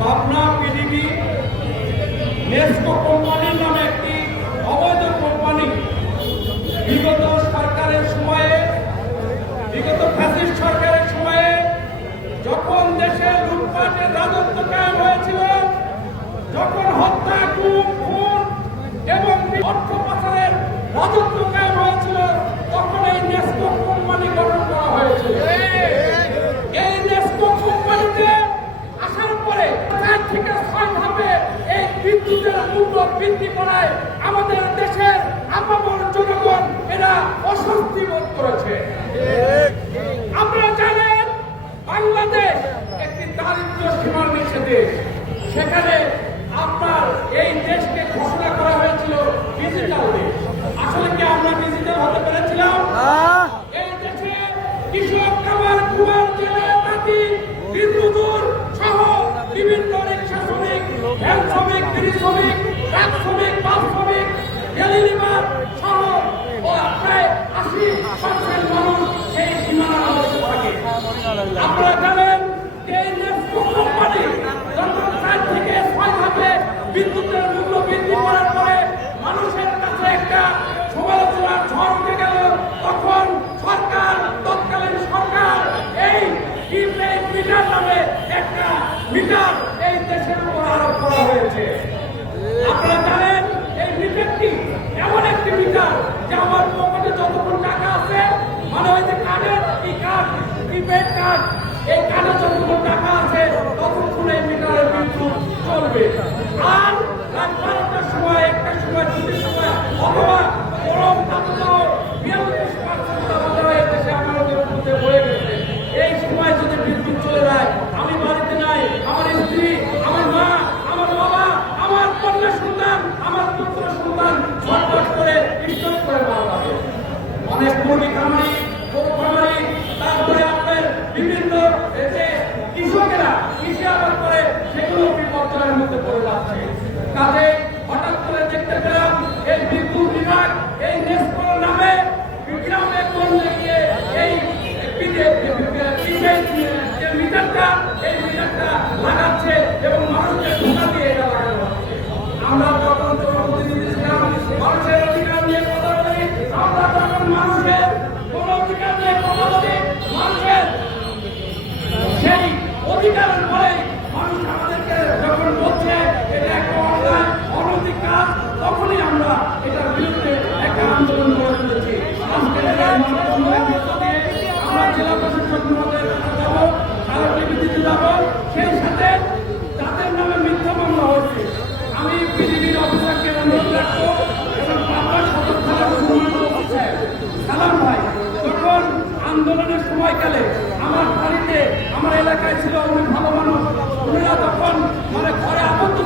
Pabna PDB NESCO কোম্পানির নামে একটি অবৈধ কোম্পানি বিগত সরকারের সময়ে, বিগত ফ্যাসিস্ট সরকারের সময়ে যখন দেশে লুটপাটের রাজত্ব কায়েম হয়েছিল, যখন হত্যা, গুম, খুন এবং অর্থ পাচারের রাজত্ব কায়েম হয়েছিল, তখন এই নেসকো কোম্পানি গঠন করা হয়েছিল। এই নেসকো কোম্পানিতে আসার পরে 4 থেকে 6 ধাপে এই বিদ্যুতের মূল্য বৃদ্ধি করায় আমাদের দেশের আপামর জনগণ এরা অস্বস্তি বোধ করেছে। আপনারা জানেন বাংলাদেশ একটি দারিদ্র সীমার নিচে দেশ। সেখানে আপনার এই দেশকে ঘোষণা করা হয়েছিল ডিজিটাল দেশ। আসলে কি আমরা ডিজিটাল হতে পেরেছিলাম? এই দেশে কৃষক, খামার, কুমার, জেলে, তাঁতি, দিনমজুর সহ বিভিন্ন রিক্সা শ্রমিক, ভ্যান শ্রমিক, বিড়ি শ্রমিক, ট্রাক শ্রমিক, বাস শ্রমিক, রেলি লিভার সহ প্রায় 80% মানুষ সেই সীমানার মধ্যে থাকে। আপনারা জানেন এই নেসকো কোম্পানি যখন 4 থেকে 6 ধাপে বিদ্যুতের মূল্য বৃদ্ধি করার পরে মানুষের কাছে একটা সমালোচনার ঝড় উঠে গেল, তখন সরকার, তৎকালীন সরকার এই প্রিপেইড মিটার নামে একটা মিটার এই দেশের উপর আরোপ করা হয়েছে। আপনারা জানেন এই মিটারটি এমন একটি মিটার যে আমার পকেটে যতক্ষণ টাকা আছে, মানে হয়েছে কার্ডের এই কার্ড, প্রিপেইড কার্ড, এই কার্ডে যতক্ষণ টাকা আছে ততক্ষণ এই মিটারের বিদ্যুৎ চলবে। আর রাত 12টার সময়, 1টার সময়, 2টার সময় অথবা গরম তাপমাত্রা 42% তাপমাত্রা এই দেশে আমাদের মধ্যে হয়ে গেছে। এই সময় যদি বিদ্যুৎ চলে যায়, আমি বাড়িতে নাই, আমার স্ত্রী, আমার মা, আমার বাবা, আমার কন্যা সন্তান, আমার পুত্র সন্তান ছটফট করে স্ট্রোক করে মারা যাবে। অনেক মুরগি খামারি, গরু খামারি, তারপরে আপনার বিভিন্ন যে কৃষকেরা কৃষি আবাদ করে সেগুলো বিপর্যয়ের মধ্যে পড়ে যাচ্ছে। কাজে হঠাৎ করে দেখতে পেলাম এই বিদ্যুৎ বিভাগ এই নেসকো নামে গ্রামে গঞ্জে গিয়ে এই মিটারটা লাগাচ্ছে এবং মানুষকে ধোঁকা দিয়ে এটা লাগানো হচ্ছে। আমরা যখন জনপ্রতিনিধি ছিলাম, মানুষের অধিকার নিয়ে কথা বলি, আমরা যখন মানুষের কোন অধিকার নিয়ে কথা বলি, মানুষের সেই অধিকারের পরে মানুষ আমাদেরকে যখন বলছে এটা একটা অন্যায়, অনৈতিক কাজ, তখনই আমরা এটার বিরুদ্ধে একটা আন্দোলন করে তুলেছি। আজকে আমরা জেলা প্রশাসক মহোদয়ের কাছে যাবো, স্মারকলিপি যাবো, সেই সাথে যাদের নামে মিথ্যা মামলা হয়েছে আমি পিডিবির অফিসারকে অনুরোধ রাখবো এবং পাবনা সদর থানার সালাম ভাই যখন আন্দোলনের সময়কালে আমার বাড়িতে, আমার এলাকায় ছিল, উনি ভালো মানুষ, উনিরা তখন মানে ঘরে আবদ্ধ